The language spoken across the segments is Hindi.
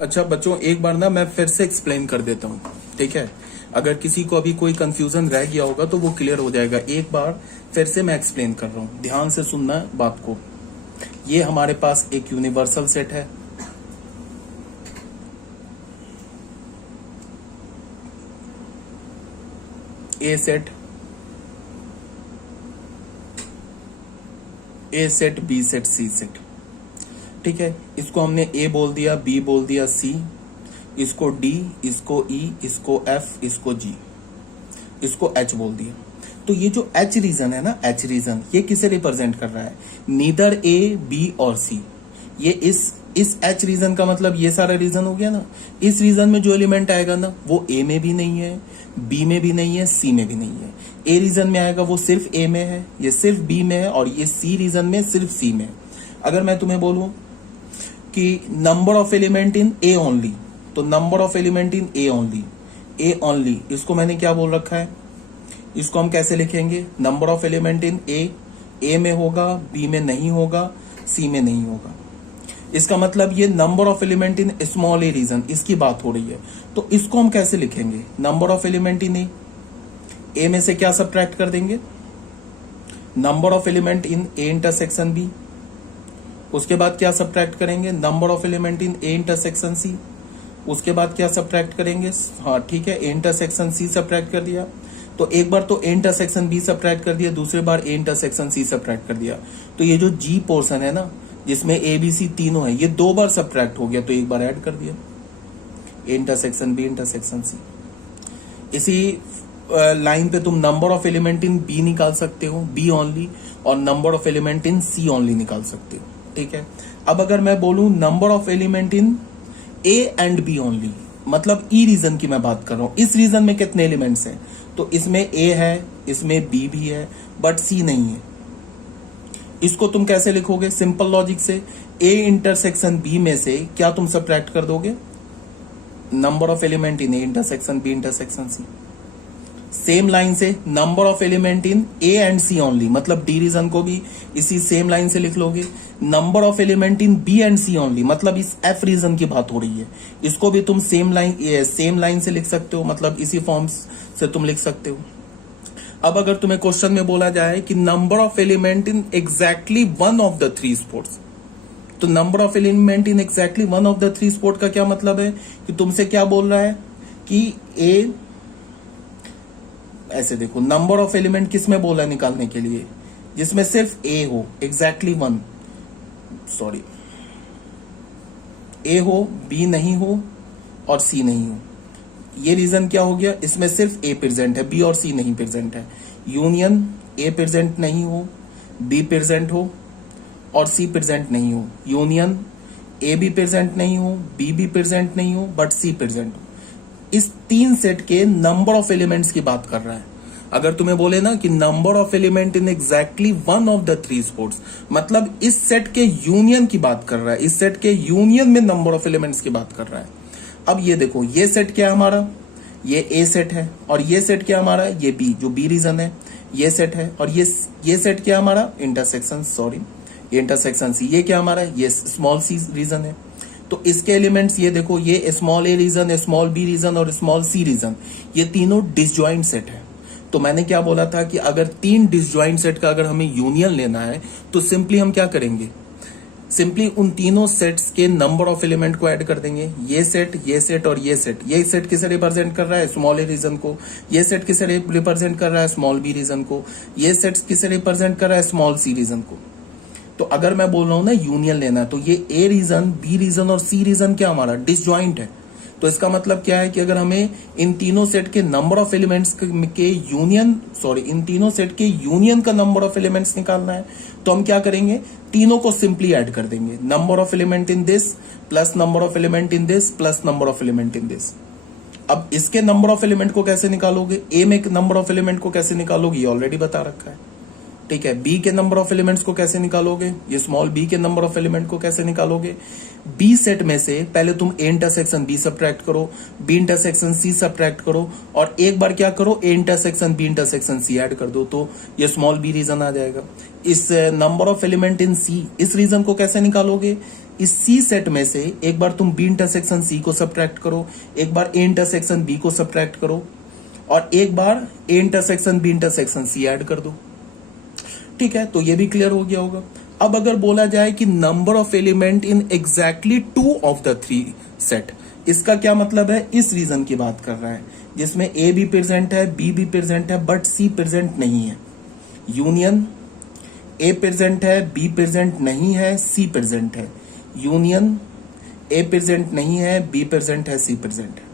अच्छा बच्चों, एक बार ना मैं फिर से एक्सप्लेन कर देता हूँ, ठीक है। अगर किसी को अभी कोई कंफ्यूजन रह गया होगा तो वो क्लियर हो जाएगा। एक बार फिर से मैं एक्सप्लेन कर रहा हूँ, ध्यान से सुनना बात को। ये हमारे पास एक यूनिवर्सल सेट है, A set, A set, B set, C set, ठीक है। इसको हमने ए बोल दिया, बी बोल दिया, सी, इसको डी, इसको ई, इसको एफ, इसको जी, इसको एच बोल दिया। तो ये जो एच रीजन है ना, एच रीजन, ये किसे रिप्रेजेंट कर रहा है? नीदर ए, बी और सी। ये इस एच रीजन का मतलब ये सारा रीजन हो गया ना। इस रीजन में जो एलिमेंट आएगा ना, वो ए में भी नहीं है, बी में भी नहीं है, सी में भी नहीं है। ए रीजन में आएगा वो सिर्फ ए में है, ये सिर्फ बी में है, और ये सी रीजन में सिर्फ सी में है। अगर मैं तुम्हें बोलूं कि number of element in A only, तो number of element in A only, A only, इसको मैंने क्या बोल रखा है? इसको हम कैसे लिखेंगे? Number of element in A में होगा, बी में नहीं होगा, सी में नहीं होगा। इसका मतलब ये number of element in small a region, इसकी बात हो रही है। तो इसको हम कैसे लिखेंगे? Number of element in A में से क्या सब्ट्रैक्ट कर देंगे? Number of element in A intersection B. उसके बाद क्या सब्ट्रैक्ट करेंगे? Number of element in A intersection C. उसके बाद क्या सब्ट्रैक्ट करेंगे? हाँ ठीक है, ए इंटरसेक्शन सी सब्ट्रैक्ट कर दिया। तो एक बार तो ए इंटरसेक्शन बी सब्ट्रैक्ट कर दिया, दूसरी बार ए इंटरसेक्शन सी सब्ट्रैक्ट कर दिया। तो ये जो जी पोर्शन है ना, जिसमें ए बी सी तीनों है, ये दो बार सब्ट्रैक्ट हो गया, तो एक बार ऐड कर दिया, A intersection B intersection C. इसी लाइन पे तुम number of element in B निकाल सकते हो, बी ओनली, और number of element in C only निकाल सकते हो, ठीक है। अब अगर मैं बोलूं number of element in A and B only, मतलब ई रीजन की मैं बात कर रहा हूं, इस रीजन में कितने एलिमेंट्स हैं? तो इसमें ए है, इसमें बी भी है, बट सी नहीं है। इसको तुम कैसे लिखोगे? सिंपल लॉजिक से, ए इंटरसेक्शन बी में से क्या तुम सब्ट्रैक्ट कर दोगे? Number of element in A intersection B intersection C. Same line से number of element in A and C only, मतलब डी रीजन को भी इसी सेम लाइन से लिख लोगे। Number of element in B and C only, मतलब इस एफ रीजन की बात हो रही है, इसको भी तुम सेम लाइन से लिख सकते हो, मतलब इसी फॉर्म से तुम लिख सकते हो। अब अगर तुम्हें क्वेश्चन में बोला जाए कि number of element in exactly one of the three sports, तो number of element in exactly one of the three sport का क्या मतलब है? कि तुमसे क्या बोल रहा है कि ए, ऐसे देखो, नंबर ऑफ एलिमेंट किस में बोला निकालने के लिए? जिसमें सिर्फ ए हो, एग्जैक्टली वन, सॉरी, ए हो, बी नहीं हो और सी नहीं हो। ये रीजन क्या हो गया? इसमें सिर्फ ए प्रेजेंट है, बी और सी नहीं प्रेजेंट है। यूनियन ए प्रेजेंट नहीं हो, बी प्रेजेंट हो और सी प्रेजेंट नहीं हो। यूनियन ए भी प्रेजेंट नहीं हो, बी भी प्रेजेंट नहीं हो, बट सी प्रेजेंट हो। इस तीन सेट के नंबर ऑफ एलिमेंट्स की बात कर रहा है। अगर तुम्हें बोले ना कि number of element in exactly one of the three sports, मतलब इस सेट के यूनियन की बात कर रहा है, इस सेट के यूनियन में नंबर ऑफ एलिमेंट्स की बात कर रहा है। अब ये देखो, ये सेट क्या है हमारा? ये ए सेट है, और ये सेट क्या हमारा? ये बी, जो बी रीजन है, ये सेट है। और ये सेट क्या हमारा? इंटरसेक्शन, सॉरी, ये इंटरसेक्शन सी। ये क्या हमारा? ये स्मॉल सी रीजन है। तो इसके एलिमेंट्स ये देखो, ये small a reason, small B reason और स्मॉल सी रीजन, ये तीनों डिसजॉइंट सेट है। तो मैंने क्या बोला था कि अगर तीन डिसजॉइंट सेट का अगर हमें यूनियन लेना है, तो सिंपली हम क्या करेंगे? सिंपली उन तीनों सेट्स के नंबर ऑफ एलिमेंट को ऐड कर देंगे। ये सेट और ये सेट। ये सेट किसे रिप्रेजेंट कर रहा है? स्मॉल ए रीजन को। ये सेट किसे रिप्रेजेंट कर रहा है? स्मॉल बी रीजन को। ये सेट किसे रिप्रेजेंट कर रहा है? स्मॉल सी रीजन को। तो अगर मैं बोल रहा हूं ना यूनियन लेना, तो ये ए रीजन, बी रीजन और सी रीजन क्या हमारा? डिसजॉइंट है। तो इसका मतलब क्या है कि अगर हमें इन तीनों सेट के नंबर ऑफ एलिमेंट्स के यूनियन, सॉरी, इन तीनों सेट के यूनियन का नंबर ऑफ एलिमेंट्स निकालना है, तो हम क्या करेंगे? तीनों को सिंपली ऐड कर देंगे। Number of element in this plus number of element in this plus number of element in this. अब इसके नंबर ऑफ एलिमेंट को कैसे निकालोगे? ए में नंबर ऑफ एलिमेंट को कैसे निकालोगे? ये ऑलरेडी बता रखा है, ठीक है। बी के नंबर ऑफ एलिमेंट्स को कैसे निकालोगे? ये स्मॉल बी के नंबर ऑफ एलिमेंट को कैसे निकालोगे? बी सेट में से पहले तुम ए इंटरसेक्शन बी सब्ट्रैक्ट करो, बी इंटरसेक्शन सी सब्ट्रैक्ट करो, और एक बार क्या करो? A intersection B intersection C add कर दो, तो ये स्मॉल बी रीजन आ जाएगा। इस नंबर ऑफ एलिमेंट इन सी, इस रीजन को कैसे निकालोगे? इस सी सेट में से एक बार तुम बी इंटरसेक्शन सी को सब्ट्रैक्ट करो, एक बार ए इंटरसेक्शन बी को सब्ट्रैक्ट करो, और एक बार A intersection B intersection C add कर दो। ठीक है, तो ये भी क्लियर हो गया होगा। अब अगर बोला जाए कि number of element in exactly 2 of the 3 set, इसका क्या मतलब है? इस रीजन की बात कर रहा है जिसमें ए भी प्रेजेंट है, बी भी प्रेजेंट है, बट सी प्रेजेंट नहीं है। यूनियन ए प्रेजेंट है, बी प्रेजेंट नहीं है, सी प्रेजेंट है। यूनियन ए प्रेजेंट नहीं है, बी प्रेजेंट है, सी प्रेजेंट है।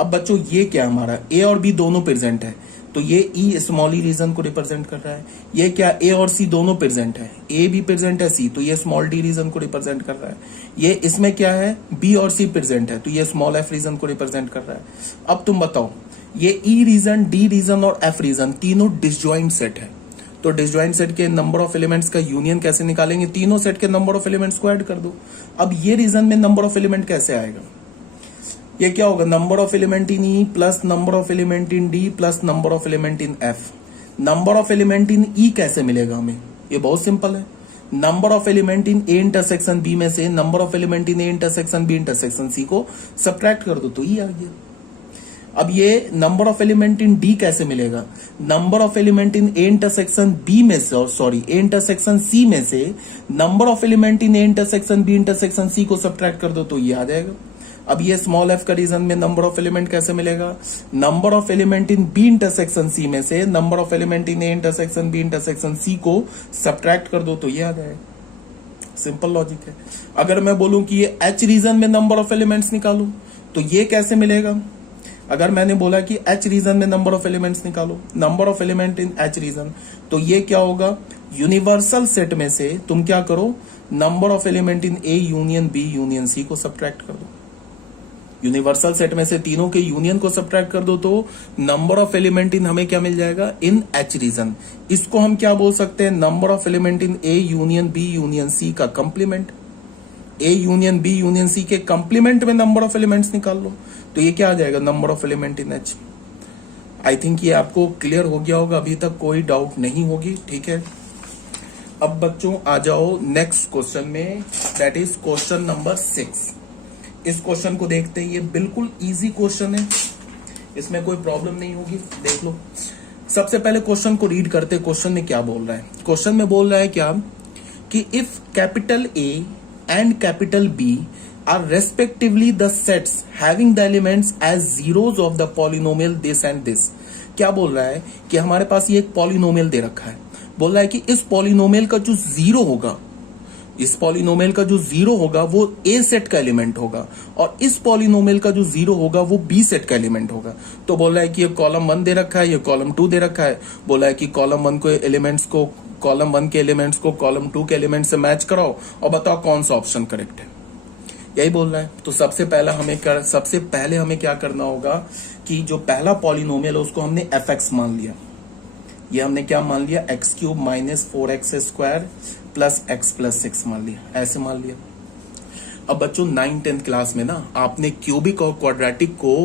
अब बच्चों ये क्या हमारा ए और बी दोनों प्रेजेंट है, तो ये ई स्मॉल ई रीजन को रिप्रेजेंट कर रहा है। ये क्या ए और सी दोनों प्रेजेंट है, ए भी प्रेजेंट है सी, तो ये स्मॉल डी रीजन को रिप्रेजेंट कर रहा है। ये इसमें क्या है, बी और सी प्रेजेंट है, तो ये स्मॉल एफ रीजन को रिप्रेजेंट कर रहा है। अब तुम बताओ, ये ई रीजन, डी रीजन और एफ रीजन तीनों डिसजॉइंट सेट है, तो डिसजॉइंट सेट के नंबर ऑफ एलिमेंट्स का यूनियन कैसे निकालेंगे? तीनों सेट के नंबर ऑफ एलिमेंट्स को ऐड कर दो। अब ये रीजन में नंबर ऑफ एलिमेंट कैसे आएगा? ये क्या होगा? Number of element in E plus number of element in D plus number of element in F. Number of element in E कैसे मिलेगा हमें? ये बहुत सिंपल है। Number of element in A intersection B में से number of element in A intersection B intersection C को सब्ट्रैक्ट कर दो, तो ई आ गया। अब ये number of element in D कैसे मिलेगा? Number of element in A intersection B में से, सॉरी ए इंटरसेक्शन सी में से number of element in A intersection B intersection C को सब्ट्रैक्ट कर दो, तो ये आ जाएगा। अब ये स्मॉल एफ का रीजन में नंबर ऑफ एलिमेंट कैसे मिलेगा? Number of element in B intersection C में से number of element in A intersection B intersection C को सब्ट्रैक्ट कर दो, तो ये आ जाएगा। सिंपल लॉजिक है। अगर मैं बोलूं कि ये एच रीजन में नंबर ऑफ एलिमेंट्स निकालो, तो ये कैसे मिलेगा? अगर मैंने बोला कि एच रीजन में नंबर ऑफ एलिमेंट्स निकालो, number of element in H region, तो ये क्या होगा? यूनिवर्सल सेट में से तुम क्या करो, number of element in A union B union C को सब्ट्रैक्ट कर दो। यूनिवर्सल सेट में से तीनों के यूनियन को सब्ट्रैक्ट कर दो, तो नंबर ऑफ एलिमेंट इन हमें क्या मिल जाएगा? In H region. इसको हम क्या बोल सकते हैं? Number of element in A union B union C का complement. A union B union C के कंप्लीमेंट में नंबर ऑफ एलिमेंट्स निकाल लो, तो ये क्या आ जाएगा? Number of element in H. I think ये आपको क्लियर हो गया होगा, अभी तक कोई डाउट नहीं होगी। ठीक है, अब बच्चों आ जाओ नेक्स्ट क्वेश्चन में, दैट इज क्वेश्चन नंबर 6। इस क्वेश्चन को देखते हैं, ये बिल्कुल इजी क्वेश्चन है, इसमें कोई प्रॉब्लम नहीं होगी। देख लो, सबसे पहले क्वेश्चन को रीड करते, क्वेश्चन में क्या बोल रहा है। क्वेश्चन में बोल रहा है क्या कि if capital A and capital B are respectively the sets having the elements as zeros of the polynomial this and this। क्या बोल रहा है कि हमारे पास ये एक पॉलिनोमियल दे रखा है, बोल रहा है कि इस पॉलिनोमियल का जो जीरो होगा, इस पॉलिनोमियल का जो जीरो होगा वो ए सेट का एलिमेंट होगा, और इस पॉलिनोमियल का जो जीरो होगा वो बी सेट का एलिमेंट होगा। तो बोल रहा है कि ये कॉलम 1 दे रखा है, ये कॉलम 2 दे रखा है। बोला है कि कॉलम 1 को एलिमेंट्स को, कॉलम 1 के एलिमेंट्स को कॉलम 2 के एलिमेंट से मैच कराओ और बताओ कौन सा ऑप्शन करेक्ट है। यही बोल रहा है। तो सबसे पहले हमें क्या करना होगा कि जो पहला पॉलिनोमियल है उसको हमने fx मान लिया। ये हमने क्या मान लिया? x³ minus 4x² plus x plus 6 मान लिया, ऐसे मान लिया। अब बच्चों 9th-10th क्लास में ना आपने क्यूबिक और क्वाड्रेटिक को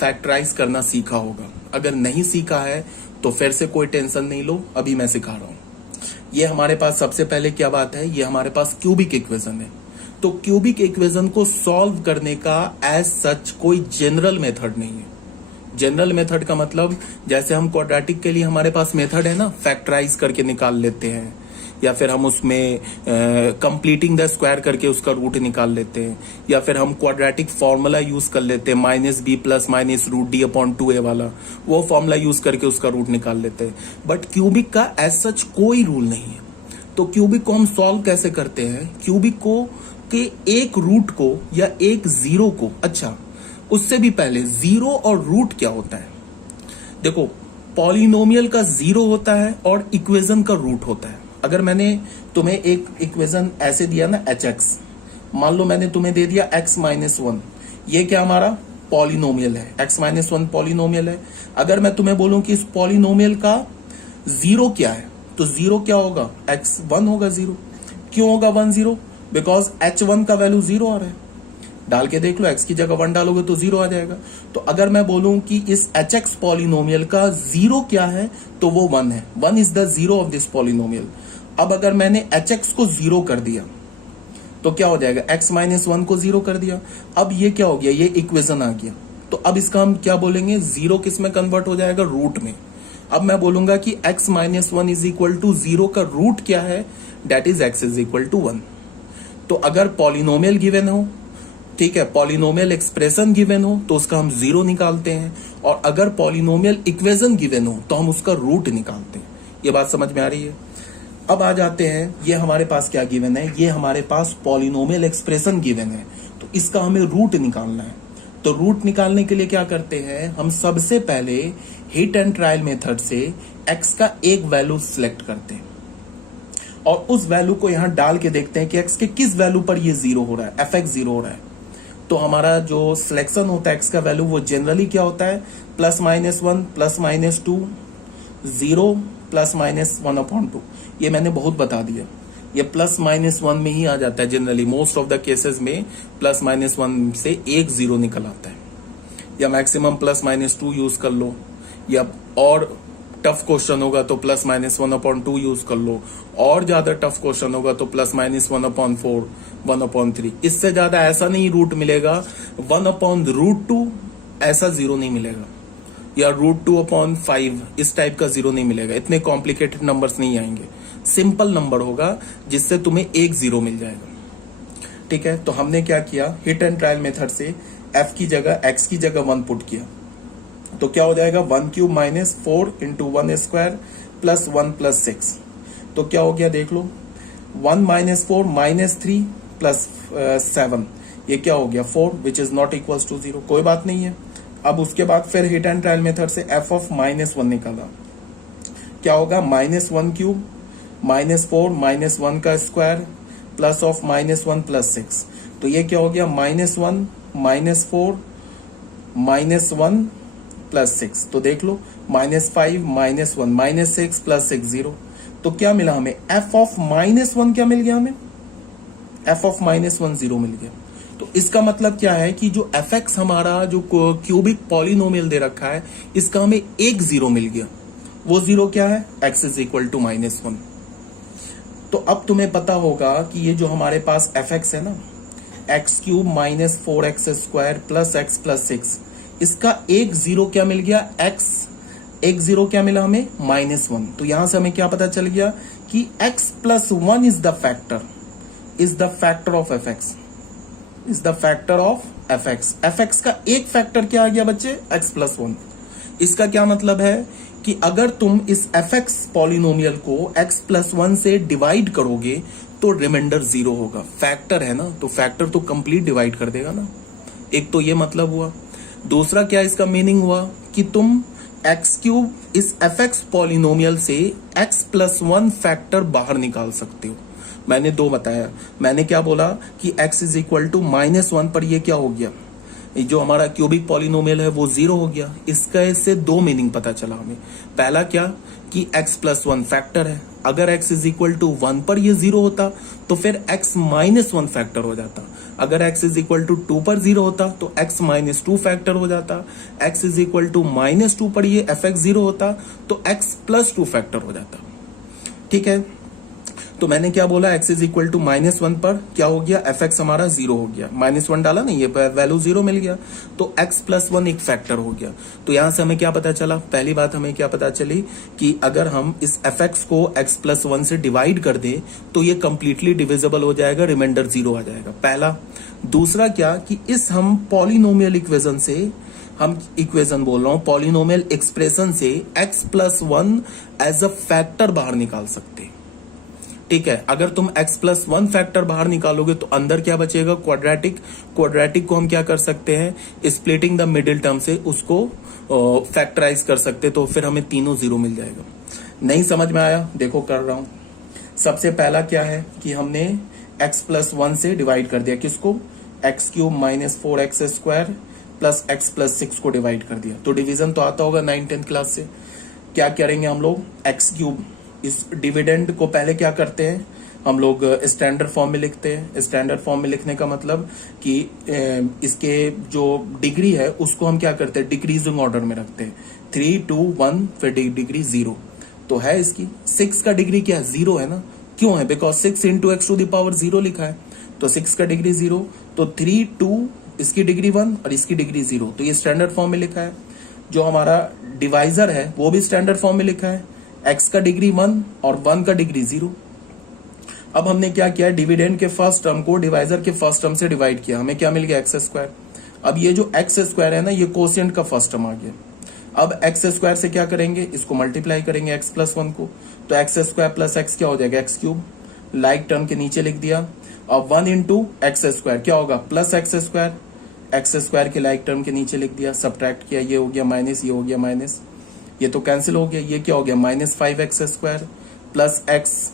फैक्टराइज करना सीखा होगा। अगर नहीं सीखा है तो फिर से कोई टेंशन नहीं लो, अभी मैं सिखा रहा हूं। ये हमारे पास सबसे पहले क्या बात है, ये हमारे पास क्यूबिक इक्वेशन है। तो क्यूबिक इक्वेशन को सॉल्व करने का एज सच कोई जनरल मेथड नहीं है। जनरल मेथड का मतलब जैसे हम क्वाड्रेटिक के लिए हमारे पास मेथड है ना, फैक्टराइज करके निकाल लेते हैं, या फिर हम उसमें कंप्लीटिंग द स्क्वायर करके उसका रूट निकाल लेते हैं, या फिर हम क्वाड्रेटिक फॉर्मूला यूज कर लेते हैं -b plus minus root D upon 2a वाला, वो फॉर्मूला यूज करके उसका रूट निकाल लेते हैं। बट क्यूबिक का एज सच कोई रूल नहीं है। तो क्यूबिक को हम सॉल्व कैसे करते हैं? क्यूबिक को के एक रूट को या एक जीरो को, अच्छा उससे भी पहले जीरो और रूट क्या होता है? देखो, पॉलिनोमियल का जीरो होता है और इक्वेशन का रूट होता है। अगर मैंने तुम्हें एक इक्वेशन ऐसे दिया ना hx, मान लो मैंने तुम्हें दे दिया x-1, ये क्या हमारा पॉलिनोमियल है, x-1 पॉलिनोमियल है। अगर मैं तुम्हें बोलूं कि इस पॉलिनोमियल का जीरो क्या है, तो जीरो क्या होगा? x1 होगा जीरो। क्यों होगा 1 0? बिकॉज h1 का वैल्यू 0 आ रहा है। डाल के देख लो, x की जगह 1 डालोगे तो 0 आ जाएगा। तो अगर मैं बोलूं कि इस hx पॉलिनोमियल का जीरो क्या है, तो वो 1 है। 1 is the zero of this polynomial. अब अगर मैंने hx को 0 कर दिया, तो क्या हो जाएगा, x माइनस वन को जीरो कर दिया। अब ये क्या हो गया, ये इक्वेशन आ गया। तो अब इसका हम क्या बोलेंगे, जीरो किस में कन्वर्ट हो जाएगा, रूट में। अब मैं बोलूंगा कि x minus one is equal to zero का रूट क्या है, that is x is equal to one. तो अगर पॉलिनोमियल गिवन हो, ठीक है, पॉलिनोमियल एक्सप्रेशन गिवन हो तो उसका हम जीरो निकालते हैं, और अगर पॉलिनोमियल इक्वेशन गिवन हो तो हम उसका रूट निकालते हैं। ये बात समझ में आ रही है। अब आ जाते हैं, ये हमारे पास क्या गिवन है, ये हमारे पास पॉलिनोमियल एक्सप्रेशन गिवन है, तो इसका हमें रूट निकालना है। तो रूट निकालने के लिए क्या करते हैं, हम सबसे पहले हिट एंड ट्रायल मेथड से x का एक वैल्यू सिलेक्ट करते हैं और उस वैल्यू को यहां डाल के देखते हैं कि x के किस वैल्यू पर ये जीरो हो रहा है, fx जीरो हो रहा है। तो हमारा जो सिलेक्शन होता है x का वैल्यू, वो जनरली क्या होता है, plus minus one, plus minus two, zero, plus minus one upon two. ये मैंने बहुत बता दिया, ये प्लस माइनस वन में ही आ जाता है generally, most of the cases में प्लस माइनस वन से एक जीरो निकल आता है। या maximum plus minus two use कर लो, या और टफ क्वेश्चन होगा तो plus minus one upon two use कर लो, और ज्यादा टफ क्वेश्चन होगा तो plus minus one upon four, one upon three. इससे ज्यादा ऐसा नहीं रूट मिलेगा, वन अपॉन रूट टू ऐसा जीरो नहीं मिलेगा, या रूट टू अपॉन फाइव इस टाइप का जीरो नहीं मिलेगा। इतने कॉम्प्लिकेटेड नंबर्स नहीं आएंगे, सिंपल नंबर होगा जिससे तुम्हें एक जीरो मिल जाएगा। ठीक है, तो हमने क्या किया, हिट एंड ट्रायल मेथड से f की जगह x की जगह वन पुट किया, तो क्या हो जाएगा, one cube minus four into one square plus one plus six. तो क्या हो गया देख लो, one minus four minus three plus seven, ये क्या हो गया, four, which is not equals to zero. कोई बात नहीं है। अब उसके बाद फिर हिट एंड ट्रायल मेथड से f ऑफ माइनस वन निकाला, क्या होगा, minus one cube minus four minus one का square plus of minus one plus six. तो ये क्या हो गया, minus one minus four minus one plus six. तो देख लो, minus five minus one minus six plus six zero. तो क्या मिला हमें, f ऑफ माइनस वन क्या मिल गया हमें, f of minus one zero मिल गया। तो इसका मतलब क्या है कि जो fx हमारा जो क्यूबिक पॉलिनोमियल दे रखा है, इसका हमें एक जीरो मिल गया। वो जीरो क्या है, x is equal to minus one. तो अब तुम्हें पता होगा कि ये जो हमारे पास fx है ना, x cube minus four x square plus x plus six, इसका एक जीरो क्या मिल गया, x, एक जीरो क्या मिला हमें, माइनस वन। तो यहां से हमें क्या पता चल गया कि x plus one is the factor of fx, is the factor of fx। fx का एक फैक्टर क्या आ गया बच्चे, x प्लस वन। इसका क्या मतलब है कि अगर तुम इस fx पॉलिनोमियल को x प्लस वन से डिवाइड करोगे तो रिमाइंडर जीरो होगा। फैक्टर है ना, तो फैक्टर तो कंप्लीट डिवाइड कर देगा ना। एक तो ये मतलब हुआ। दूसरा क्या इसका मीनिंग हुआ कि तुम एक्स क्यूब इस fx पॉलिनोमियल से x प्लस वन फैक्टर बाहर निकाल सकते हो। मैंने दो बताया, मैंने क्या बोला कि x is equal to minus one पर ये क्या हो गया, जो हमारा क्यूबिक पॉलिनोमियल है वो जीरो हो गया। इसका इससे दो मीनिंग पता चला हमें। पहला क्या कि x प्लस वन फैक्टर है, अगर x is equal to one पर ये जीरो होता तो फिर x माइनस वन फैक्टर हो जाता। अगर x is equal to two पर जीरो होता तो x माइनस टू फैक्टर हो जाता। x is equal to minus two पर ये fx जीरो होता तो x प्लस टू फैक्टर हो जाता। ठीक है, तो मैंने क्या बोला, x is equal to minus one पर क्या हो गया, fx हमारा जीरो हो गया। माइनस वन डाला नहीं, ये वैल्यू जीरो मिल गया, तो x प्लस वन एक फैक्टर हो गया। तो यहां से हमें क्या पता चला, पहली बात हमें क्या पता चली कि अगर हम इस fx को x प्लस वन से डिवाइड कर दें तो ये कंप्लीटली डिविजिबल हो जाएगा, रिमाइंडर जीरो आ जाएगा, पहला। दूसरा क्या कि इस हम पॉलिनोमियल इक्वेशन से, हम इक्वेशन बोल रहा हूं, पॉलिनोमियल एक्सप्रेशन से x plus one as a factor बाहर निकाल सकते। ठीक है, अगर तुम x प्लस वन फैक्टर बाहर निकालोगे तो अंदर क्या बचेगा, क्वाड्रेटिक। क्वाड्रेटिक को हम क्या कर सकते हैं, स्प्लिटिंग द मिडिल टर्म से उसको फैक्टराइज कर सकते, तो फिर हमें तीनों जीरो मिल जाएगा। नहीं समझ में आया, देखो कर रहा हूं। सबसे पहला क्या है कि हमने x प्लस वन से डिवाइड कर दिया, किसको, x cube minus four x square plus x plus six को डिवाइड कर दिया। तो डिवीजन तो आता होगा 9th क्लास से। क्या करेंगे हम लोग, एक्स क्यूब, इस डिविडेंड को पहले क्या करते हैं हम लोग, स्टैंडर्ड फॉर्म में लिखते हैं। स्टैंडर्ड फॉर्म में लिखने का मतलब कि इसके जो डिग्री है उसको हम क्या करते हैं, डिक्रीजिंग ऑर्डर में रखते हैं, 3 2 1 फिर डिग्री 0। तो है इसकी 6 का डिग्री क्या है, 0 है ना। क्यों है, because 6 into x to the power 0 लिखा है। तो 6 का डिग्री 0, तो 3 2 इसकी डिग्री 1 और इसकी डिग्री 0, तो ये स्टैंडर्ड फॉर्म में लिखा है। जो हमारा डिवाइजर है वो भी स्टैंडर्ड फॉर्म में लिखा है, x का डिग्री 1 और 1 का डिग्री 0। अब हमने क्या किया, डिविडेंड के फर्स्ट टर्म को डिवाइजर के फर्स्ट टर्म से डिवाइड किया, हमें क्या मिल गया एक्स स्क्वायर। अब ये जो एक्स स्क्वायर है ना, ये कोशिएंट का फर्स्ट टर्म आ गया। अब एक्स स्क्वायर से क्या करेंगे, इसको मल्टीप्लाई करेंगे एक्स प्लस 1 को, तो एक्स स्क्वायर प्लस एक्स क्या हो जाएगा, एक्स क्यूब। लाइक टर्म के नीचे लिख दिया। अब 1 इंटू एक्स स्क्वायर क्या होगा, plus x square, x square के लाइक टर्म के नीचे लिख दिया, सब्ट्रैक्ट किया, ये हो गया माइनस, ये हो गया माइनस, ये तो कैंसिल हो गया, ये क्या हो गया minus 5x square plus x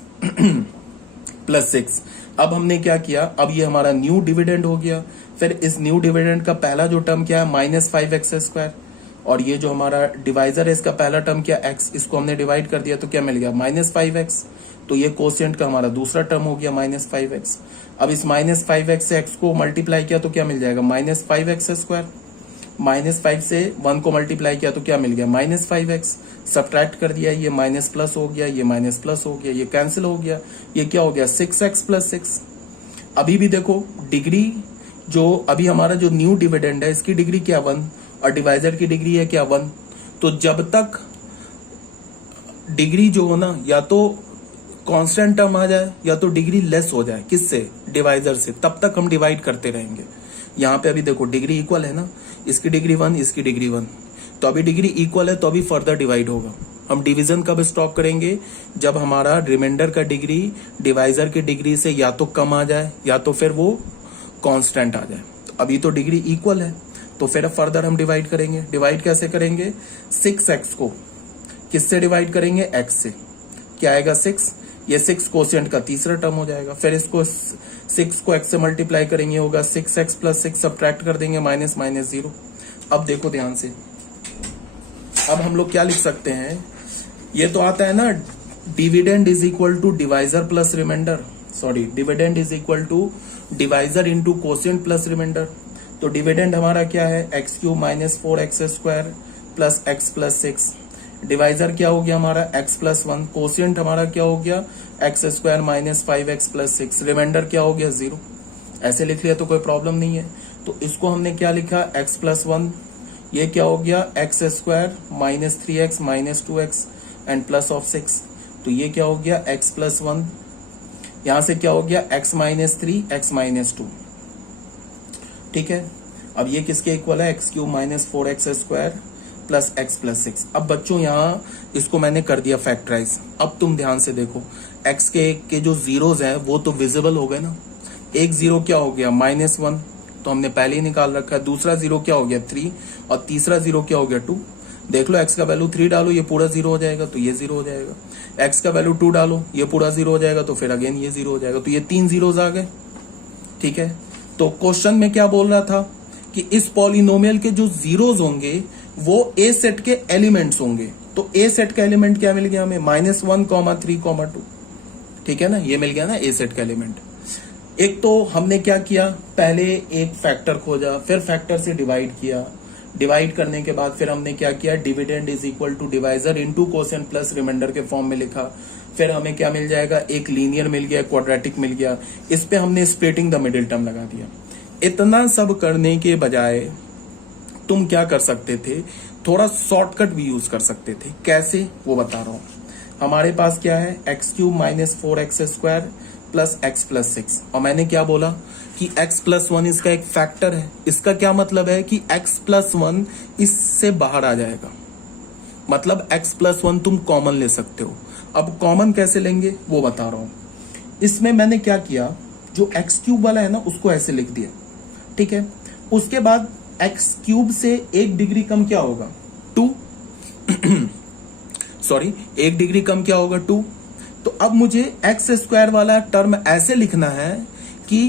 plus 6। अब हमने क्या किया, अब ये हमारा न्यू डिविडेंड हो गया। फिर इस न्यू डिविडेंड का पहला जो टर्म क्या है, माइनस 5x स्क्वायर, और ये जो हमारा डिवाइजर है इसका पहला टर्म क्या, x, इसको हमने डिवाइड कर दिया तो क्या मिल गया माइनस 5x। तो ये कोशिएंट का हमारा दूसरा टर्म हो गया माइनस 5x। अब इस माइनस 5x से x को मल्टीप्लाई किया तो क्या मिल जाएगा माइनस 5x स्क्वायर। माइनस 5 से 1 को मल्टीप्लाई किया तो क्या मिल गया माइनस 5x। सब्ट्रैक्ट कर दिया, ये माइनस प्लस हो गया, ये माइनस प्लस हो गया, ये कैंसिल हो गया, ये क्या हो गया 6x प्लस 6। अभी भी देखो डिग्री, जो अभी हमारा जो न्यू डिविडेंड है इसकी डिग्री क्या 1 और डिवाइजर की डिग्री है क्या 1। तो जब तक डिग्री जो हो ना, या तो कांस्टेंट टर्म आ जाए या तो डिग्री लेस हो जाए, किससे, डिवाइजर से, तब तक हम डिवाइड करते रहेंगे। यहाँ पे अभी देखो डिग्री इक्वल है ना, इसकी डिग्री 1 इसकी डिग्री 1, तो अभी डिग्री इक्वल है तो अभी फर्दर डिवाइड होगा। हम डिवीजन कब स्टॉप करेंगे, जब हमारा रिमाइंडर का डिग्री डिवाइजर की डिग्री से या तो कम आ जाए या तो फिर वो कांस्टेंट आ जाए। तो अभी तो डिग्री इक्वल है तो फिर फर्दर हम डिवाइड करेंगे। डिवाइड कैसे करेंगे, 6x को किससे डिवाइड करेंगे, x से, क्या आएगा 6, ये 6 कोशिएंट का तीसरा टर्म हो जाएगा। फिर इसको 6 को x से मल्टीप्लाई करेंगे, होगा 6x प्लस 6, सब्ट्रैक्ट कर देंगे माइनस माइनस 0। अब देखो ध्यान से, अब हम लोग क्या लिख सकते हैं, ये तो आता है ना dividend is equal to divisor plus remainder, sorry dividend is equal to divisor into quotient plus remainder. तो डिविडेंड हमारा क्या है, x cube minus 4x square plus x plus 6। Divisor क्या हो गया हमारा x प्लस 1, कोशिएंट हमारा क्या हो गया x square minus 5x plus 6, remainder क्या हो गया 0। ऐसे लिख लिया तो कोई प्रॉब्लम नहीं है। तो इसको हमने क्या लिखा, x प्लस 1, ये क्या हो गया x square minus 3x minus 2x and plus of 6, तो ये क्या हो गया x प्लस 1, यहां से क्या हो गया x माइनस 3 x माइनस 2, ठीक है। अब ये किसके इक्वल है, x cube minus 4x square plus x plus 6। अब बच्चों यहाँ इसको मैंने कर दिया फैक्टराइज। अब तुम ध्यान से देखो, x के जो जीरोज हैं वो तो विजिबल हो गए ना। एक जीरो क्या हो गया -1, तो हमने पहले ही निकाल रखा है। दूसरा जीरो क्या हो गया 3, और तीसरा जीरो क्या हो गया 2। देख लो x का वैल्यू 3 डालो, ये पूरा 0 हो जाएगा तो ये 0 हो जाएगा। x का वैल्यू 2 डालो, ये पूरा 0 हो जाएगा तो फिर अगेन ये 0 हो जाएगा। तो ये 3 जीरोज आ गए, ठीक है। तो क्वेश्चन में क्या बोल रहा था कि इस पॉलिनोमियल के जो जीरोज होंगे वो ए सेट के एलिमेंट्स होंगे। तो ए सेट का एलिमेंट क्या मिल गया हमें, -1, 3, 2, ठीक है ना, ये मिल गया ना ए सेट का एलिमेंट। एक तो हमने क्या किया, पहले एक फैक्टर खोजा, फिर फैक्टर से डिवाइड किया। डिवाइड करने के बाद फिर हमने क्या किया, dividend is equal to divisor into quotient plus remainder के फॉर्म में लिखा। फिर हमें क्या मिल जाएगा, एक लीनियर मिल गया, क्वाड्रेटिक मिल गया। इस पे हमने स्प्लिटिंग द मिडिल टर्म लगा दिया। इतना सब करने के बजाय तुम क्या कर सकते थे, थोड़ा शॉर्टकट भी यूज कर सकते थे। कैसे, वो बता रहा हूं। हमारे पास क्या है, x cube minus 4x square plus x plus 6, और मैंने क्या बोला कि x प्लस 1 इसका एक फैक्टर है। इसका क्या मतलब है कि x प्लस 1 इससे बाहर आ जाएगा, मतलब x प्लस 1 तुम कॉमन ले सकते हो। अब कॉमन कैसे लेंगे वो बता रहा हूं। इसमें मैंने क्या किया, जो x क्यूब वाला है ना उसको ऐसे लिख दिया, ठीक है। उसके बाद x क्यूब से 1 डिग्री कम क्या होगा 2 सॉरी 1 डिग्री कम क्या होगा 2। तो अब मुझे एक्स स्क्वायर वाला टर्म ऐसे लिखना है कि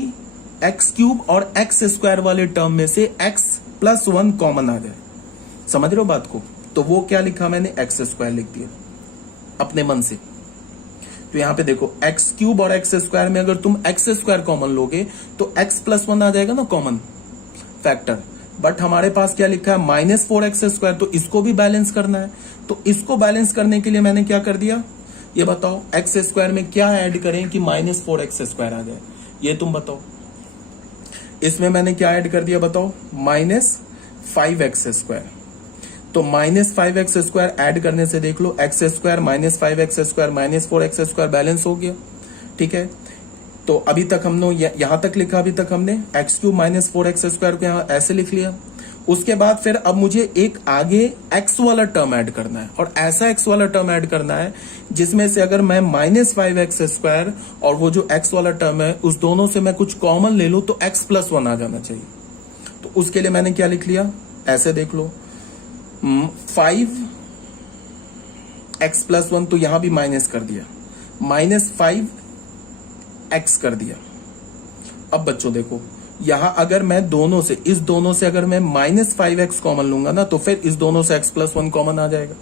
एक्स क्यूब और एक्स स्क्वायर वाले टर्म में से x प्लस 1 कॉमन आ जाए। समझ रहे हो बात को। तो वो क्या लिखा मैंने, एक्स स्क्वायर लिख दिया अपने मन से। तो यहां पे देखो एक्स क्यूब और एक्स स्क्वायर में अगर तुम एक्स स्क्वायर कॉमन लोगे तो एक्स प्लस 1 आ जाएगा ना कॉमन फैक्टर। बट हमारे पास क्या लिखा है, -4x स्क्वायर, तो इसको भी बैलेंस करना है। तो इसको बैलेंस करने के लिए मैंने क्या कर दिया, ये बताओ एक्स स्क्वायर में क्या ऐड करें कि -4x स्क्वायर आ जाए, ये तुम बताओ। इसमें मैंने क्या ऐड कर दिया बताओ, -5x²। तो -5x² ऐड करने से देख लो, x² -5x² -4x² बैलेंस हो गया। ठीक है, तो अभी तक हमने यहां तक लिखा, अभी तक हमने x³ -4x² को यहां ऐसे लिख लिया। उसके बाद फिर अब मुझे एक आगे x वाला टर्म ऐड करना है, और ऐसा x वाला टर्म ऐड करना है जिसमें से अगर मैं -5x² और वो जो x वाला टर्म है उस दोनों से मैं कुछ कॉमन ले लूं तो x+1 आ जाना चाहिए। तो उसके लिए मैंने क्या लिख लिया, ऐसे देख लो, 5x+1, तो यहां भी माइनस कर दिया, -5x कर दिया। अब बच्चों देखो, यहां अगर मैं दोनों से, इस दोनों से अगर मैं -5x कॉमन लूंगा ना, तो फिर इस दोनों से x+1 कॉमन आ जाएगा।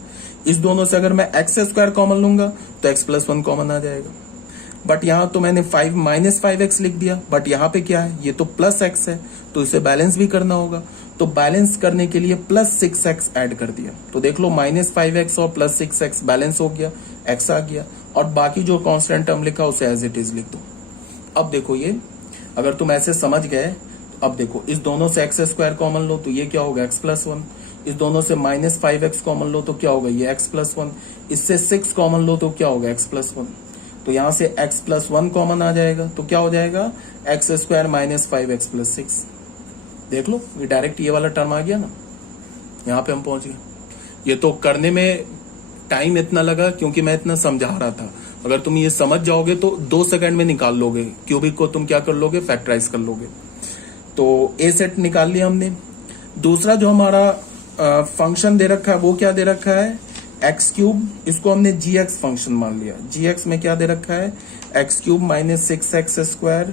इस दोनों से अगर मैं x² कॉमन लूंगा तो x+1 कॉमन आ जाएगा। बट यहां तो मैंने -5x लिख दिया, बट यहां पे क्या है, ये तो +x है, तो इसे बैलेंस भी करना होगा। तो बैलेंस करने के लिए +6x ऐड कर दिया। तो देख लो, -5x और +6x बैलेंस हो गया, x आ गया, और बाकी जो कांस्टेंट टर्म लिखा उसे एज इट इज लिख दो। अब देखो, ये अगर तुम ऐसे समझ गए, तो अब देखो, इस दोनों से x² कॉमन लो तो ये क्या होगा, x+1। इस दोनों से -5x कॉमन लो तो क्या होगा, ये x+1। इससे 6 कॉमन लो तो क्या होगा, x+1। तो यहां से x+1 कॉमन आ जाएगा, तो क्या हो जाएगा, x² -5x+6। देख लो, ये डायरेक्ट ये वाला टर्म आ गया ना, यहां पे हम पहुंच गए। ये तो करने में टाइम इतना लगा क्योंकि मैं इतना समझा रहा था। अगर तुम ये समझ जाओगे तो 2 सेकंड में निकाल लोगे, क्यूबिक को तुम क्या कर लोगे, फैक्टराइज कर लोगे। तो ए सेट निकाल लिया हमने। दूसरा जो हमारा फंक्शन दे रखा है वो क्या दे रखा है, x³, इसको हमने gx फंक्शन मान लिया। gx में क्या दे रखा है, x³ -6x²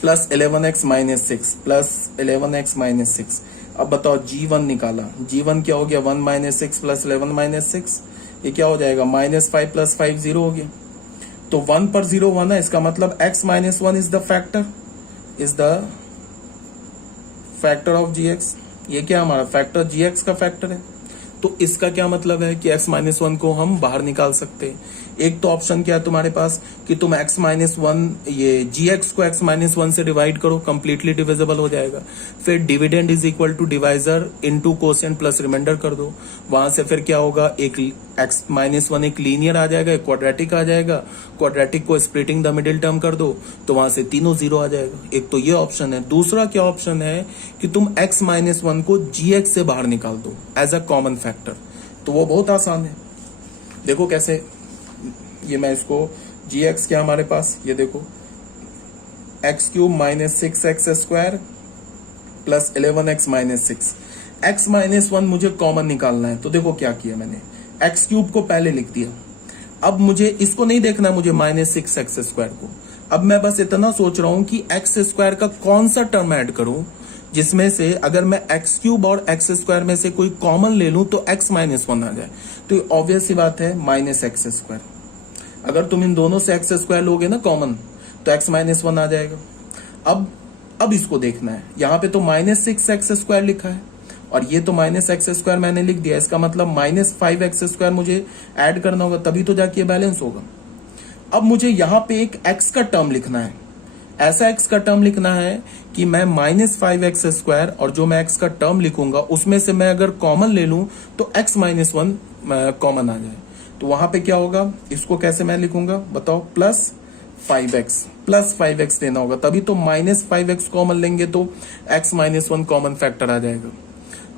plus 11x -6 plus 11x -6। अब बताओ g1 निकाला, g1 क्या हो गया, 1 - 6 प्लस 11 - 6, ये क्या हो जाएगा, -5 + 5 0 हो गया। तो 1 पर 0 1 है, इसका मतलब x - 1 is the factor of gx। ये क्या हमारा फैक्टर, gx का फैक्टर है। तो इसका क्या मतलब है कि x - 1 को हम बाहर निकाल सकते हैं। एक तो ऑप्शन क्या है तुम्हारे पास कि तुम x - 1, ये gx को x - 1 से डिवाइड करो, कंप्लीटली डिविजिबल हो जाएगा। फिर dividend is equal to divisor into quotient plus remainder कर दो। वहां से फिर क्या होगा, एक x - 1 एक लीनियर आ जाएगा, एक क्वाड्रेटिक आ जाएगा। क्वाड्रेटिक को स्प्लिटिंग द मिडिल टर्म कर दो तो वहां से तीनों 0 आ जाएगा। एक तो ये ऑप्शन है। दूसरा क्या ऑप्शन है कि तुम x - 1 को gx से बाहर निकाल दो एज अ कॉमन फैक्टर। तो वो बहुत आसान है। देखो कैसे, ये मैं इसको gx क्या हमारे पास, ये देखो, x³ -6x² plus 11x -6। x - 1 मुझे कॉमन निकालना है, तो देखो क्या किया मैंने, x³ को पहले लिख दिया। अब मुझे इसको नहीं देखना, मुझे -6x² को। अब मैं बस इतना सोच रहा हूं कि x² का कौन सा टर्म ऐड करूं जिसमें से अगर मैं x³ और x² में से कोई कॉमन ले लूं तो x - 1 आ जाए। तो ऑब्वियस सी बात है, -x²। अगर तुम इन दोनों से x² लोगे ना कॉमन तो x - 1 आ जाएगा। अब इसको देखना है, यहां पे तो -6x² लिखा है और ये तो -x² मैंने लिख दिया। इसका मतलब -5x² मुझे ऐड करना होगा, तभी तो जाके बैलेंस होगा। अब मुझे यहां पे एक x का टर्म लिखना है, ऐसा x का टर्म लिखना है कि मैं -5x² और जो मैं x का टर्म लिखूंगा उसमें से मैं अगर कॉमन ले लूं तो x - 1 कॉमन आ जाए। तो वहां पे क्या होगा, इसको कैसे मैं लिखूंगा बताओ, +5x देना होगा, तभी तो -5x कॉमन लेंगे तो x - 1 कॉमन फैक्टर आ जाएगा।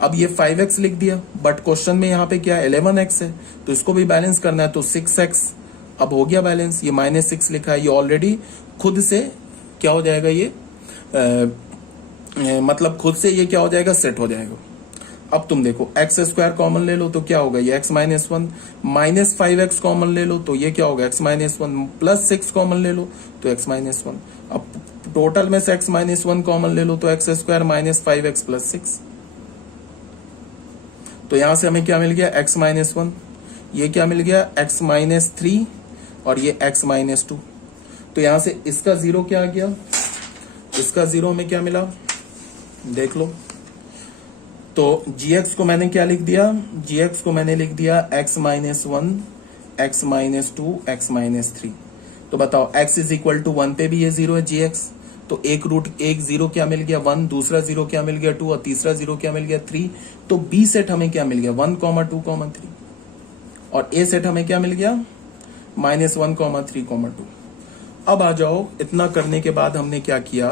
अब ये 5x लिख दिया, बट क्वेश्चन में यहाँ पे क्या 11x है, तो इसको भी बैलेंस करना है, तो 6x अब हो गया बैलेंस। ये -6 लिखा है, ये ऑलरेडी खुद से क्या हो जाएगा, ये मतलब खुद से ये क्या हो जाएगा, सेट हो जाएगा। अब तुम देखो, x² कॉमन ले लो तो क्या होगा, ये x - 1, -5x कॉमन ले लो तो ये क्या होगा, x - 1, +6 कॉमन ले लो तो x - 1। अब टोटल में से x - 1 कॉमन ले लो तो x² -5x + 6। तो यहां से हमें क्या मिल गया, x - 1, ये क्या मिल गया, x - 3 और ये x - 2। तो यहां से इसका 0 क्या आ गया, इसका 0 में क्या मिला देख लो। तो gx को मैंने क्या लिख दिया, gx को मैंने लिख दिया x - 1, x - 2, x - 3। तो बताओ x = 1 पे भी ये 0 है gx, तो एक रूट एक जीरो क्या मिल गया 1, दूसरा जीरो क्या मिल गया 2 और तीसरा जीरो क्या मिल गया 3। तो बी सेट हमें क्या मिल गया 1, 2, 3 और ए सेट हमें क्या मिल गया -1, 3, 2। अब आ जाओ, इतना करने के बाद हमने क्या किया,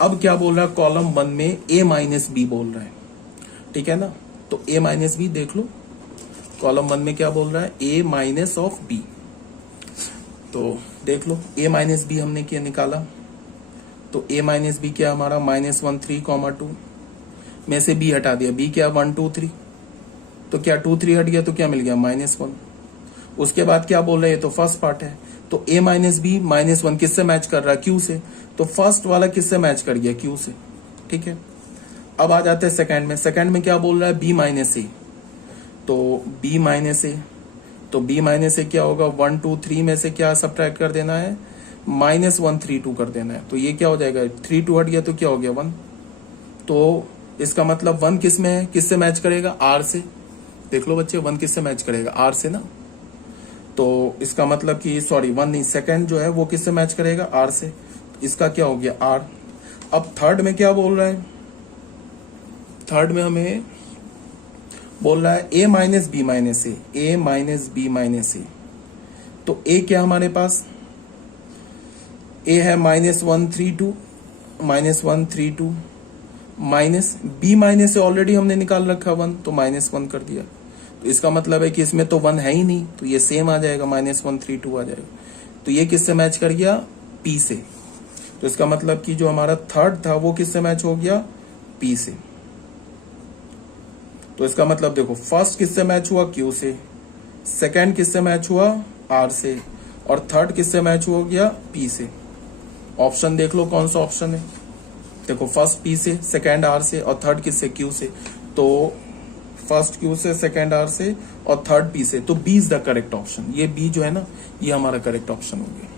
अब क्या बोल रहा है कॉलम 1 में a माइनस बी बोल रहा है, ठीक है ना। तो a माइनस बी देख लो, कॉलम 1 में क्या बोल रहा है a माइनस ऑफ बी। तो देख लो a माइनस बी हमने क्या निकाला, तो a माइनस बी क्या हमारा -1, 3, 2 में से b हटा दिया, b क्या 1, 2, 3, तो क्या 2, 3 हट गया तो क्या मिल गया -1। उसके बाद क्या बोल रहे हैं, तो फर्स्ट पार्ट है, तो a माइनस बी -1 किससे मैच कर रहा है q से, तो फर्स्ट वाला किससे मैच कर गया q से, ठीक है। अब आ जाते हैं सेकंड में, सेकंड में क्या बोल रहा है b माइनस ए, तो b माइनस ए, तो b माइनस ए क्या होगा 1, 2, 3 में से क्या सब्ट्रैक्ट कर देना है -1, 3, 2 कर देना है, तो ये क्या हो जाएगा 3, 2 हट गया तो क्या हो गया 1। तो इसका मतलब 1 किस में है, किससे मैच करेगा r से, देख लो बच्चे 1 किससे मैच करेगा r से ना। तो इसका मतलब कि सॉरी 1 नहीं, सेकंड जो है वो किससे मैच करेगा r से, इसका क्या हो गया r। अब थर्ड में क्या बोल रहा है, थर्ड में हमें बोल रहा है a minus B minus A, a minus B minus A, तो a क्या हमारे पास a है -1, 3, 2 -1, 3, 2 माइनस b माइनस ए ऑलरेडी हमने निकाल रखा 1, तो -1 कर दिया, तो इसका मतलब है कि इसमें तो 1 है ही नहीं, तो ये सेम आ जाएगा -1, 3, 2 आ जाएगा। तो ये किससे मैच कर गया p से, तो इसका मतलब कि जो हमारा थर्ड था वो किससे मैच हो गया p से। तो इसका मतलब देखो फर्स्ट किससे मैच हुआ q से, सेकंड किससे मैच हुआ r से, और थर्ड किससे मैच हो गया p से। ऑप्शन देख लो कौन सा ऑप्शन है, देखो फर्स्ट p से, सेकंड r से और थर्ड किससे q से, तो फर्स्ट q से, सेकंड r से और थर्ड p से, तो b is the correct option. ये b जो है ना ये हमारा करेक्ट ऑप्शन हो गया,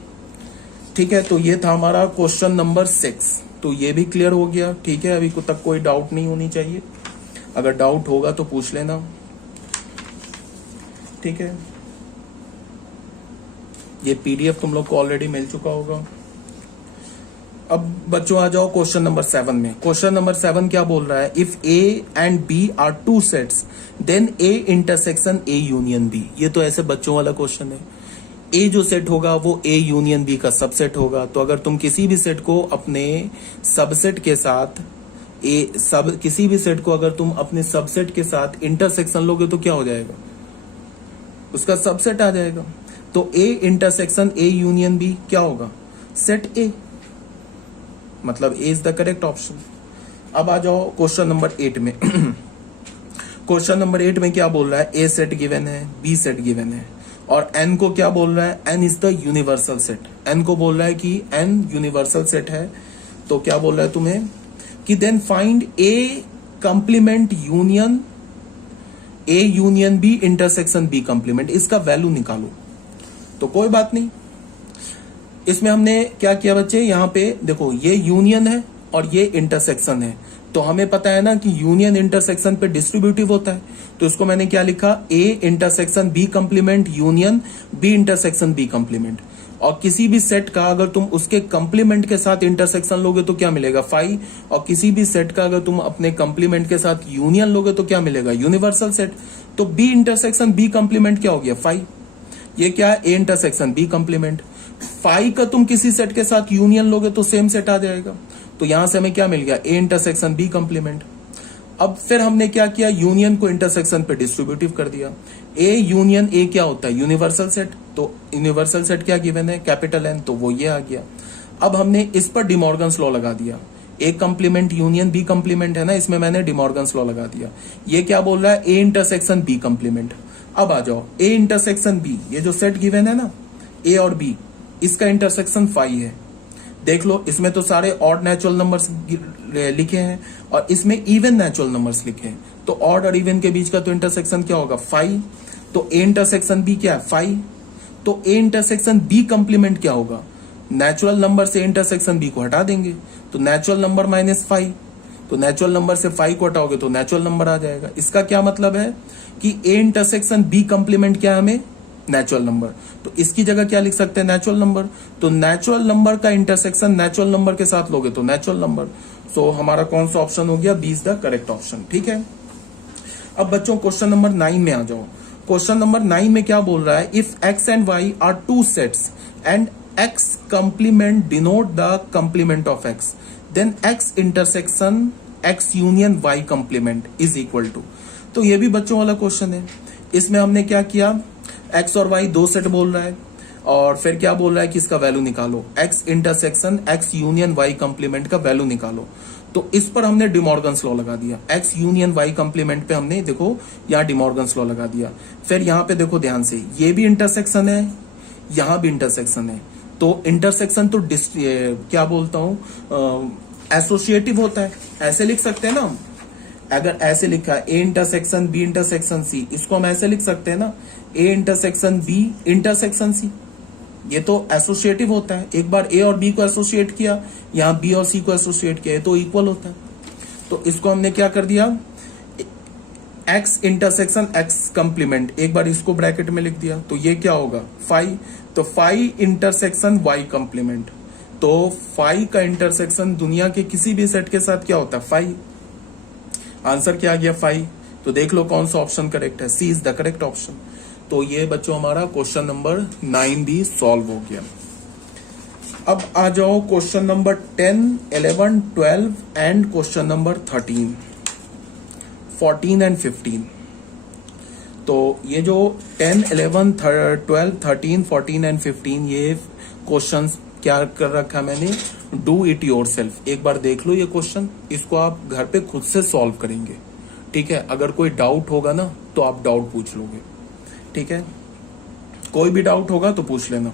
ठीक है। तो ये था हमारा क्वेश्चन नंबर 6, तो ये भी क्लियर हो गया, ठीक है। अभी तक कोई डाउट नहीं होनी चाहिए, अगर डाउट होगा तो पूछ लेना, ठीक है। ये पीडीएफ तुम लोग को ऑलरेडी मिल चुका होगा। अब बच्चों आ जाओ क्वेश्चन नंबर 7 में। क्वेश्चन नंबर 7 क्या बोल रहा है, if A and B are two sets then A intersection A union B. ये तो ऐसे बच्चों वाला क्वेश्चन है, ए जो सेट होगा वो ए यूनियन बी का सबसेट होगा। तो अगर तुम किसी भी सेट को अपने सबसेट के साथ किसी भी सेट को अगर तुम अपने सबसेट के साथ इंटरसेक्शन लोगे तो क्या हो जाएगा, उसका सबसेट आ जाएगा। तो A intersection A union B क्या होगा, सेट ए, मतलब A is the correct option. अब आ जाओ क्वेश्चन नंबर 8 में। क्वेश्चन नंबर 8 में क्या बोल रहा है, ए सेट गिवन है, बी सेट गिवन है, और एन को क्या बोल रहा है, N is the universal set. N को बोल रहा है कि एन यूनिवर्सल सेट है, तो क्या बोल रहा है तुम्हें कि then find A complement union A union B intersection B complement, इसका वैल्यू निकालो। तो कोई बात नहीं, इसमें हमने क्या किया बच्चे, यहाँ पे देखो ये यूनियन है और ये इंटरसेक्शन है, तो हमें पता है ना कि यूनियन इंटरसेक्शन पे डिस्ट्रीब्यूटिव होता है, तो इसको मैंने क्या लिखा, A intersection B complement union B intersection B complement. और किसी भी सेट का अगर तुम उसके कंप्लीमेंट के साथ इंटरसेक्शन लोगे तो क्या मिलेगा 5, और किसी भी सेट का अगर तुम अपने कंप्लीमेंट के साथ यूनियन लोगे तो क्या मिलेगा यूनिवर्सल सेट। तो बी इंटरसेक्शन बी कंप्लीमेंट क्या हो गया 5, ये क्या है ए इंटरसेक्शन बी कंप्लीमेंट। 5 का तुम किसी सेट के साथ यूनियन लोगे तो सेम सेट आ जाएगा, तो यहां से हमें क्या मिल गया ए इंटरसेक्शन बी कंप्लीमेंट। अब फिर हमने क्या किया, यूनियन को इंटरसेक्शन पे डिस्ट्रीब्यूटिव कर दिया। ए यूनियन ए क्या होता है यूनिवर्सल सेट, तो यूनिवर्सल सेट क्या गिवन है कैपिटल एन, तो वो ये आ गया। अब हमने इस पर डिमॉर्गन्स लॉ लगा दिया, ए कंप्लीमेंट यूनियन बी कंप्लीमेंट है ना, इसमें मैंने डिमॉर्गन्स लॉ लगा दिया। ये क्या बोल रहा है ए इंटरसेक्शन बी कंप्लीमेंट। अब आ जाओ ए इंटरसेक्शन बी, ये जो सेट गिवन है ना ए और बी, इसका इंटरसेक्शन 5 है। देख लो इसमें तो सारे ऑड नेचुरल नंबर्स लिखे हैं और इसमें इवन नेचुरल नंबर्स लिखे हैं, तो ऑड और इवन के बीच का तो इंटरसेक्शन क्या होगा 5, तो ए इंटरसेक्शन बी क्या है 5, तो ए इंटरसेक्शन बी कंप्लीमेंट क्या होगा, नेचुरल नंबर से इंटरसेक्शन बी को हटा देंगे, तो नेचुरल नंबर -5, तो नेचुरल नंबर से 5 को हटाओगे तो नेचुरल नंबर आ जाएगा। इसका क्या मतलब है कि ए इंटरसेक्शन बी कंप्लीमेंट क्या है हमें नेचुरल नंबर। तो इसकी जगह क्या लिख सकते हैं, नेचुरल नंबर। तो नेचुरल नंबर का इंटरसेक्शन नेचुरल नंबर के साथ लोगे तो नेचुरल नंबर। सो हमारा कौन सा ऑप्शन हो गया, B is the correct option. ठीक है, अब बच्चों क्वेश्चन नंबर 9 में आ जाओ। क्वेश्चन नंबर 9 में क्या बोल रहा है, if X and Y are two sets and X complement denote the complement of X, then X intersection X union Y complement is equal to. तो ये भी बच्चों वाला क्वेश्चन है। इसमें हमने क्या किया, एक्स और वाई दो सेट बोल रहा है और फिर क्या बोल रहा है कि इसका वैल्यू निकालो, X intersection X union Y complement का वैल्यू निकालो। तो इस पर हमने डिमॉर्गन्स लॉ लगा दिया, एक्स यूनियन वाई कंप्लीमेंट पे हमने देखो यहाँ डिमॉर्गन्स लॉ लगा दिया। फिर यहाँ पे देखो ध्यान से, ये भी इंटरसेक्शन है, यहाँ भी इंटरसेक्शन है। तो इंटरसेक्शन तो क्या बोलता हूं, एसोसिएटिव होता है, ऐसे लिख सकते हैं ना हम। अगर ऐसे लिखा है A intersection B intersection C, इसको हम ऐसे लिख सकते हैं ना, A intersection B intersection C. ये तो एसोसिएटिव होता है, एक बार ए और बी को एसोसिएट किया, यहाँ बी और सी को एसोसिएट किया, तो इक्वल होता है। तो इसको हमने क्या कर दिया, एक्स इंटरसेक्शन एक्स कंप्लीमेंट, एक बार इसको ब्रैकेट में लिख दिया, तो ये क्या होगा फाई। तो फाई इंटरसेक्शन वाई कंप्लीमेंट, तो फाई का इंटरसेक्शन दुनिया के किसी भी सेट के साथ क्या होता है, फाई। आंसर क्या आ गया, फाई। तो देख लो कौन सा ऑप्शन करेक्ट है, सी इज द करेक्ट ऑप्शन। तो ये बच्चों हमारा क्वेश्चन नंबर 9 भी सॉल्व हो गया। अब आ जाओ question number 10, 11, 12 and question number 13, 14 and 15। तो ये जो 10, 11, 12, 13, 14 एंड 15 ये क्वेश्चंस क्या कर रखा है मैंने, डू इट योर सेल्फ। एक बार देख लो ये क्वेश्चन, इसको आप घर पे खुद से सॉल्व करेंगे। ठीक है, अगर कोई डाउट होगा ना तो आप डाउट पूछ लोगे। ठीक है, कोई भी डाउट होगा तो पूछ लेना।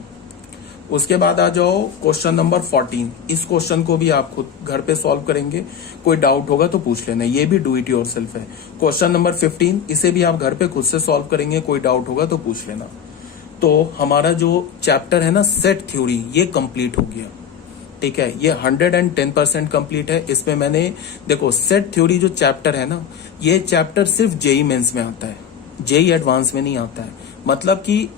उसके बाद आ जाओ क्वेश्चन नंबर 14, इस क्वेश्चन को भी आप खुद घर पे सॉल्व करेंगे, कोई डाउट होगा तो पूछ लेना, ये भी डू इट योर सेल्फ है। क्वेश्चन नंबर 15, इसे भी आप घर पे खुद से सॉल्व करेंगे, कोई डाउट होगा तो पूछ लेना। तो हमारा जो चैप्टर है ना सेट थ्योरी, ये कंप्लीट हो गया। ठीक है, ये 110% कंप्लीट है। इसमें मैंने देखो सेट थ्योरी जो चैप्टर है ना, ये चैप्टर सिर्फ जेई मेंस में आता है, जेई एडवांस में नहीं आता है। मतलब कि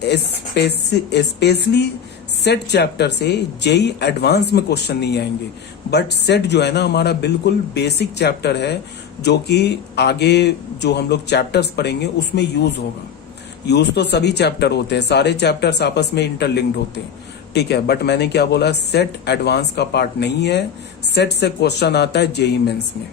स्पेशली सेट चैप्टर से जेई एडवांस में क्वेश्चन नहीं आएंगे, बट सेट जो है ना हमारा बिल्कुल बेसिक चैप्टर है, जो कि आगे जो हम लोग चैप्टर्स पढ़ेंगे उसमें यूज होगा। यूज तो सभी चैप्टर होते हैं, सारे चैप्टर्स आपस में इंटरलिंक्ड होते हैं। ठीक है, बट मैंने क्या बोला, सेट एडवांस का पार्ट नहीं है, सेट से क्वेश्चन आता है जेई मेंस में।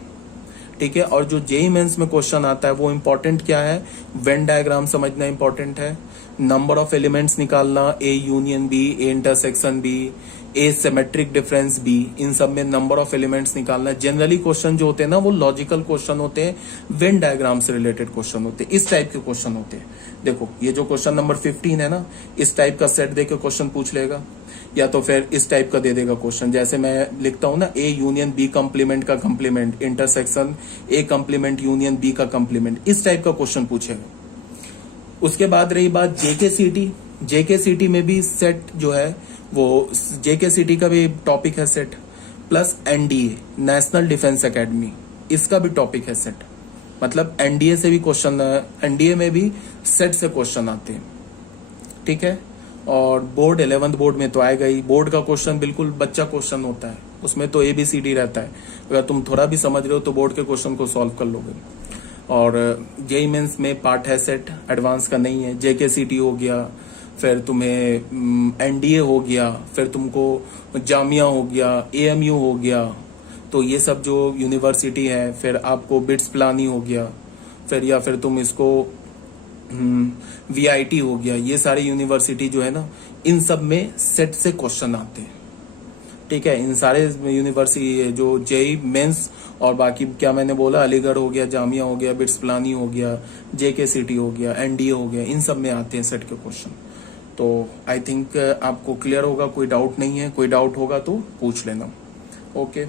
ठीक है, और जो जेई मेंस में क्वेश्चन आता है वो इंपॉर्टेंट क्या है, वेन डायग्राम समझना इंपॉर्टेंट है, नंबर ऑफ एलिमेंट्स निकालना, A union B, A intersection B, A symmetric difference B, इन सब में नंबर ऑफ एलिमेंट्स निकालना। जनरली क्वेश्चन जो होते हैं ना वो लॉजिकल क्वेश्चन होते हैं, वेन डायग्राम से रिलेटेड क्वेश्चन होते हैं, इस टाइप के क्वेश्चन होते हैं। देखो ये जो क्वेश्चन नंबर 15 है ना, इस टाइप का सेट देके क्वेश्चन पूछ लेगा, या तो फिर इस टाइप का दे देगा क्वेश्चन, जैसे मैं लिखता हूं ना, ए यूनियन बी कंप्लीमेंट का complement intersection A complement union B का कंप्लीमेंट, इस टाइप का क्वेश्चन पूछेगा। उसके बाद रही बात जेकेसीटी, जेकेसीटी में भी सेट जो है वो जेकेसीटी का भी टॉपिक है set, plus NDA national defence academy, इसका भी टॉपिक है सेट। मतलब एनडीए से भी क्वेश्चन, एनडीए में भी सेट से क्वेश्चन आते हैं। ठीक है, और बोर्ड 11th बोर्ड में तो आएगा ही, बोर्ड का क्वेश्चन बिल्कुल बच्चा क्वेश्चन होता है, उसमें तो ABCD रहता है। अगर तुम थोड़ा भी समझ रहे हो तो बोर्ड के क्वेश्चन को सॉल्व कर लोगे। और जेई मेंस में पार्ट है सेट, एडवांस का नहीं है। जेकेसीटी हो गया, फिर तुम्हें एनडीए हो गया, फिर तुमको जामिया हो गया, AMU हो गया, तो ये सब जो यूनिवर्सिटी है, फिर आपको बिट्स प्लानी हो गया, फिर या फिर तुम इसको VIT हो गया, ये सारी यूनिवर्सिटी जो है ना, इन सब में सेट से क्वेश्चन आते हैं। ठीक है, इन सारे यूनिवर्सिटी जो जेई मेंस और बाकी क्या मैंने बोला, अलीगढ़ हो गया, जामिया हो गया, बिट्स प्लानी हो गया, जेकेसीटी हो गया, एनडीए हो गया, इन सब में आते हैं सेट के क्वेश्चन। तो आई थिंक आपको क्लियर होगा, कोई डाउट नहीं है, कोई डाउट होगा तो पूछ लेना। ओके।